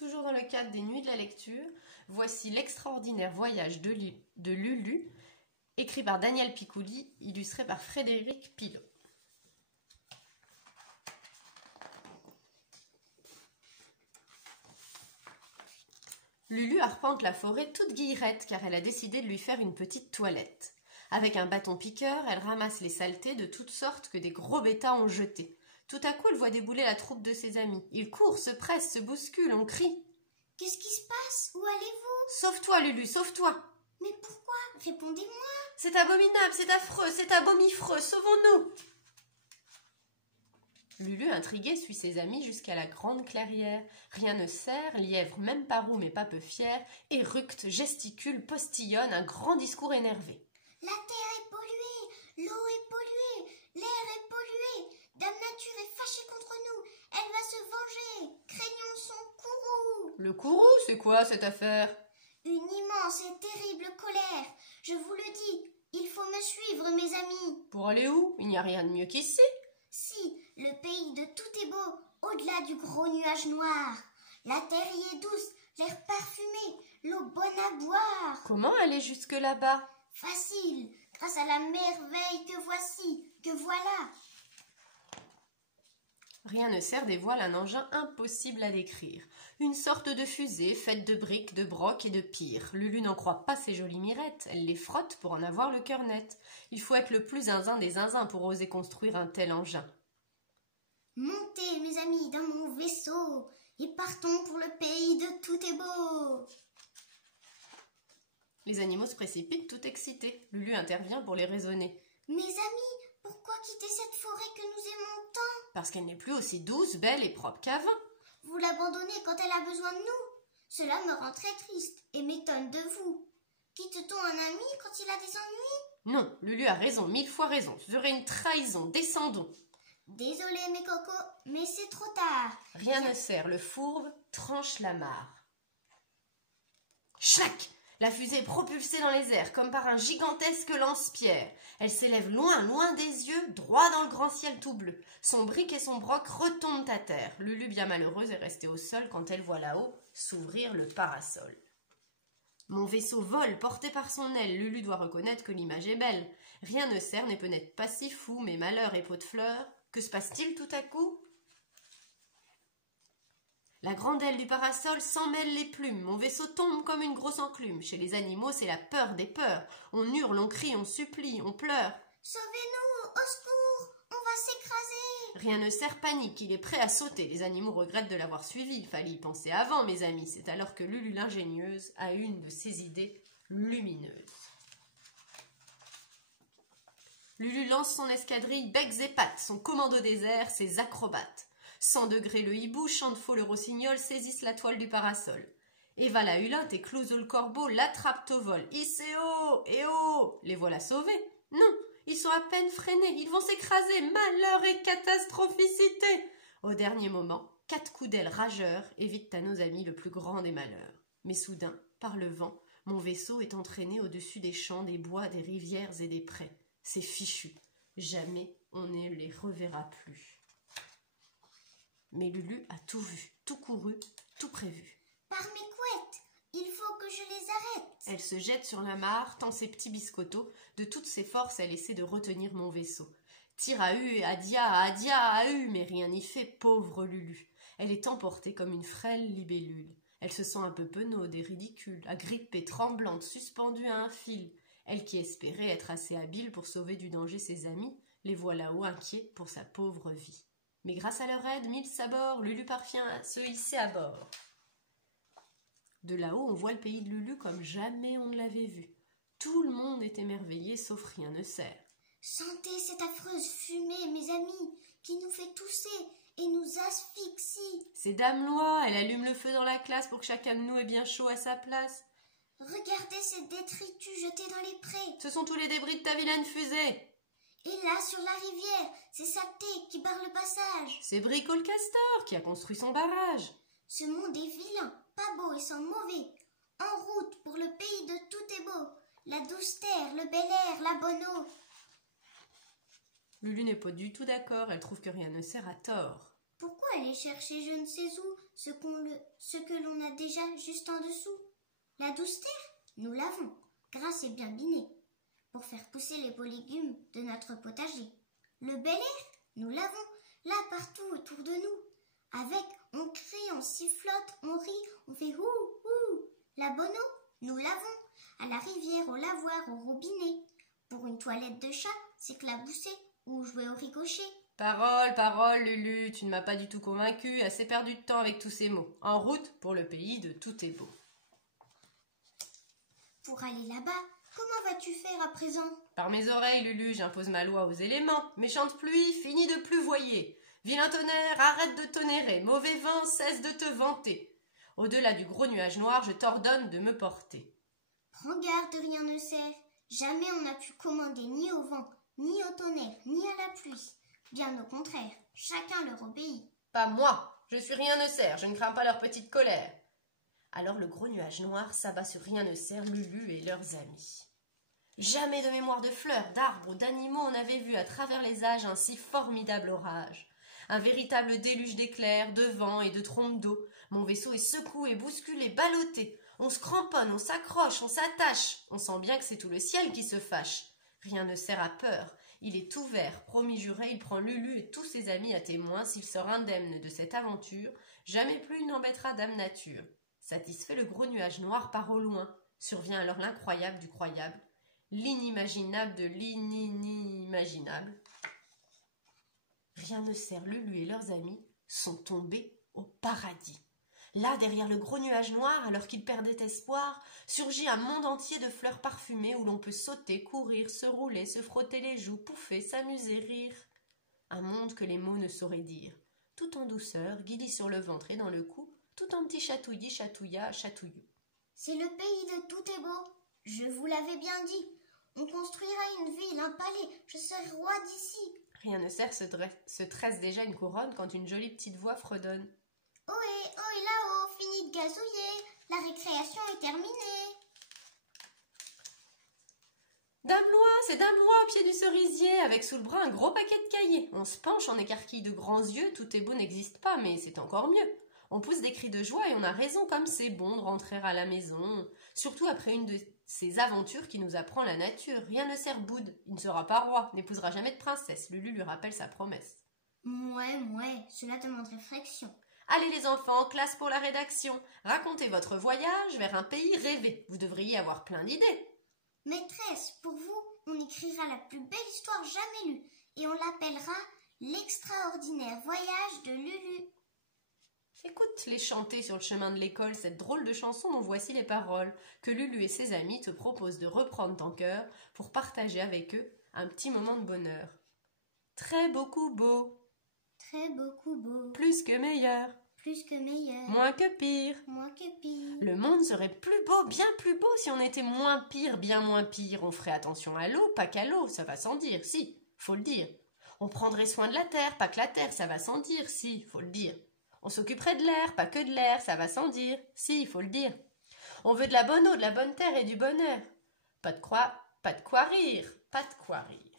Toujours dans le cadre des Nuits de la lecture, voici l'extraordinaire voyage de Lulu, écrit par Daniel Picouli, illustré par Frédéric Pilot. Lulu arpente la forêt toute guillerette car elle a décidé de lui faire une petite toilette. Avec un bâton piqueur, elle ramasse les saletés de toutes sortes que des gros bêtas ont jetées. Tout à coup, elle voit débouler la troupe de ses amis. Ils courent, se pressent, se bousculent, on crie. « Qu'est-ce qui se passe? Où allez-vous ?»« Sauve-toi, Lulu, sauve-toi !»« Mais pourquoi? Répondez-moi !»« C'est abominable, c'est affreux, c'est abomifreux, sauvons-nous !» Lulu, intriguée, suit ses amis jusqu'à la grande clairière. Rien ne sert, lièvre même pas roux mais pas peu fier, éructe, gesticule, postillonne, un grand discours énervé. « La terre est polluée, l'eau est polluée, l'air est pollué, Dame Nature est fâchée contre nous, elle va se venger, craignons son courroux. » Le courroux, c'est quoi cette affaire? Une immense et terrible colère, je vous le dis, il faut me suivre mes amis. Pour aller où? Il n'y a rien de mieux qu'ici. Si, le pays de tout est beau, au-delà du gros nuage noir. La terre y est douce, l'air parfumé, l'eau bonne à boire. Comment aller jusque là-bas? Facile, grâce à la merveille que voici, que voilà. Rien ne sert dévoile un engin impossible à décrire. Une sorte de fusée faite de briques, de brocs et de pire. Lulu n'en croit pas ses jolies mirettes, elle les frotte pour en avoir le cœur net. Il faut être le plus zinzin des zinzins pour oser construire un tel engin. Montez, mes amis, dans mon vaisseau, et partons pour le pays de tout est beau. Les animaux se précipitent tout excités. Lulu intervient pour les raisonner. Mes amis, pourquoi quitter cette forêt que nous aimons tant? Parce qu'elle n'est plus aussi douce, belle et propre qu'avant. Vous l'abandonnez quand elle a besoin de nous. Cela me rend très triste et m'étonne de vous. Quitte-t-on un ami quand il a des ennuis? Non, Lulu a raison, 1000 fois raison. Ce serait une trahison. Descendons. Désolée mes cocos, mais c'est trop tard. Rien ne sert, le fourbe tranche la mare. Chlac! La fusée est propulsée dans les airs, comme par un gigantesque lance-pierre. Elle s'élève loin, loin des yeux, droit dans le grand ciel tout bleu. Son brick et son broc retombent à terre. Lulu, bien malheureuse, est restée au sol quand elle voit là-haut s'ouvrir le parasol. Mon vaisseau vole, porté par son aile. Lulu doit reconnaître que l'image est belle. Rien ne sert, n'est peut-être pas si fou, mais malheur et peau de fleurs. Que se passe-t-il tout à coup? La grande aile du parasol s'emmêle les plumes. Mon vaisseau tombe comme une grosse enclume. Chez les animaux, c'est la peur des peurs. On hurle, on crie, on supplie, on pleure. Sauvez-nous, au secours, on va s'écraser. Rien ne sert, panique, il est prêt à sauter. Les animaux regrettent de l'avoir suivi. Il fallait y penser avant, mes amis. C'est alors que Lulu l'ingénieuse a une de ses idées lumineuses. Lulu lance son escadrille, becs et pattes, son commando des airs, ses acrobates. 100 degrés le hibou, Chantefaux le rossignol saisissent la toile du parasol. Eva la hulotte et Clouseau le corbeau l'attrapent au vol. Hissez haut et haut! Les voilà sauvés? Non, ils sont à peine freinés, ils vont s'écraser. Malheur et catastrophicité! Au dernier moment, 4 coups d'aile rageurs évitent à nos amis le plus grand des malheurs. Mais soudain, par le vent, mon vaisseau est entraîné au-dessus des champs, des bois, des rivières et des prés. C'est fichu. Jamais on ne les reverra plus. Mais Lulu a tout vu, tout couru, tout prévu. Par mes couettes, il faut que je les arrête. Elle se jette sur la mare, tend ses petits biscottos. De toutes ses forces, elle essaie de retenir mon vaisseau. Tire à hu, à hu, mais rien n'y fait, pauvre Lulu. Elle est emportée comme une frêle libellule. Elle se sent un peu penaude et ridicule, agrippée, tremblante, suspendue à un fil. Elle qui espérait être assez habile pour sauver du danger ses amis, les voit là-haut inquiets pour sa pauvre vie. Mais grâce à leur aide, 1000 sabords, Lulu parvient à se hisser à bord. De là-haut, on voit le pays de Lulu comme jamais on ne l'avait vu. Tout le monde est émerveillé, sauf rien ne sert. Sentez cette affreuse fumée, mes amis, qui nous fait tousser et nous asphyxie. C'est Dame Loi, elle allume le feu dans la classe pour que chacun de nous ait bien chaud à sa place. Regardez ces détritus jetés dans les prés. Ce sont tous les débris de ta vilaine fusée. Et là, sur la rivière, ces saletés qui barrent le passage. C'est Brico le castor qui a construit son barrage. Ce monde est vilain, pas beau et sans mauvais. En route pour le pays de tout est beau. La douce terre, le bel air, la bonne eau. Lulu n'est pas du tout d'accord, elle trouve que rien ne sert à tort. Pourquoi aller chercher je ne sais où ce que l'on a déjà juste en dessous. La douce terre, nous l'avons, grasse et bien binée, pour faire pousser les beaux légumes de notre potager. Le bel air, nous l'avons, là partout autour de nous. Avec, on crie, on sifflote, on rit, on fait hou, hou. La bonne eau, nous l'avons, à la rivière, au lavoir, au robinet. Pour une toilette de chat, s'éclabousser ou jouer au ricochet. Parole, parole, Lulu, tu ne m'as pas du tout convaincue, assez perdu de temps avec tous ces mots. En route pour le pays de tout est beau. Pour aller là-bas, comment vas-tu faire à présent? Par mes oreilles, Lulu, j'impose ma loi aux éléments. Méchante pluie, finis de pleuvoyer. Vilain tonnerre, arrête de tonnerrer. Mauvais vent, cesse de te vanter. Au-delà du gros nuage noir, je t'ordonne de me porter. Prends garde, rien ne sert. Jamais on n'a pu commander ni au vent, ni au tonnerre, ni à la pluie. Bien au contraire, chacun leur obéit. Pas moi, je suis rien ne sert, je ne crains pas leur petite colère. Alors le gros nuage noir s'abat sur rien ne sert, Lulu et leurs amis. Jamais de mémoire de fleurs, d'arbres ou d'animaux on n'avait vu à travers les âges un si formidable orage. Un véritable déluge d'éclairs, de vent et de trompes d'eau. Mon vaisseau est secoué, bousculé, ballotté. On se cramponne, on s'accroche, on s'attache. On sent bien que c'est tout le ciel qui se fâche. Rien ne sert à peur. Il est tout vert, promis juré, il prend Lulu et tous ses amis à témoin. S'il sort indemne de cette aventure, jamais plus il n'embêtera dame nature. Satisfait, le gros nuage noir part au loin. Survient alors l'incroyable du croyable, l'inimaginable de l'inimaginable. Rien ne sert, Lulu et leurs amis sont tombés au paradis. Là, derrière le gros nuage noir, alors qu'ils perdaient espoir, surgit un monde entier de fleurs parfumées où l'on peut sauter, courir, se rouler, se frotter les joues, pouffer, s'amuser, rire. Un monde que les mots ne sauraient dire. Tout en douceur, guillis sur le ventre et dans le cou, tout en petit chatouillis, chatouilla, chatouillou. C'est le pays de tout est beau. Je vous l'avais bien dit. On construira une ville, un palais. Je serai roi d'ici. Rien ne sert, se tresse déjà une couronne quand une jolie petite voix fredonne. Ohé, là-haut, fini de gazouiller. La récréation est terminée. Dame Loi, c'est Dame Loi au pied du cerisier, avec sous le bras un gros paquet de cahiers. On se penche, on écarquille de grands yeux, tout est beau n'existe pas, mais c'est encore mieux. On pousse des cris de joie et on a raison comme c'est bon de rentrer à la maison. Surtout après une de ces aventures qui nous apprend la nature. Rien ne sert boude, il ne sera pas roi, n'épousera jamais de princesse. Lulu lui rappelle sa promesse. Mouais, cela demande réflexion. Allez les enfants, classe pour la rédaction. Racontez votre voyage vers un pays rêvé. Vous devriez avoir plein d'idées. Maîtresse, pour vous, on écrira la plus belle histoire jamais lue et on l'appellera l'extraordinaire voyage de Lulu. Écoute-les chanter sur le chemin de l'école, cette drôle de chanson dont voici les paroles, que Lulu et ses amis te proposent de reprendre en chœur pour partager avec eux un petit moment de bonheur. Très beaucoup beau. Très beaucoup beau. Plus que meilleur. Plus que meilleur. Moins que pire. Moins que pire. Le monde serait plus beau, bien plus beau, si on était moins pire, bien moins pire. On ferait attention à l'eau, pas qu'à l'eau, ça va sans dire, si, faut le dire. On prendrait soin de la terre, pas que la terre, ça va sans dire, si, faut le dire. On s'occuperait de l'air, pas que de l'air, ça va sans dire, si, faut le dire. On veut de la bonne eau, de la bonne terre et du bonheur. Pas de quoi rire, pas de quoi rire.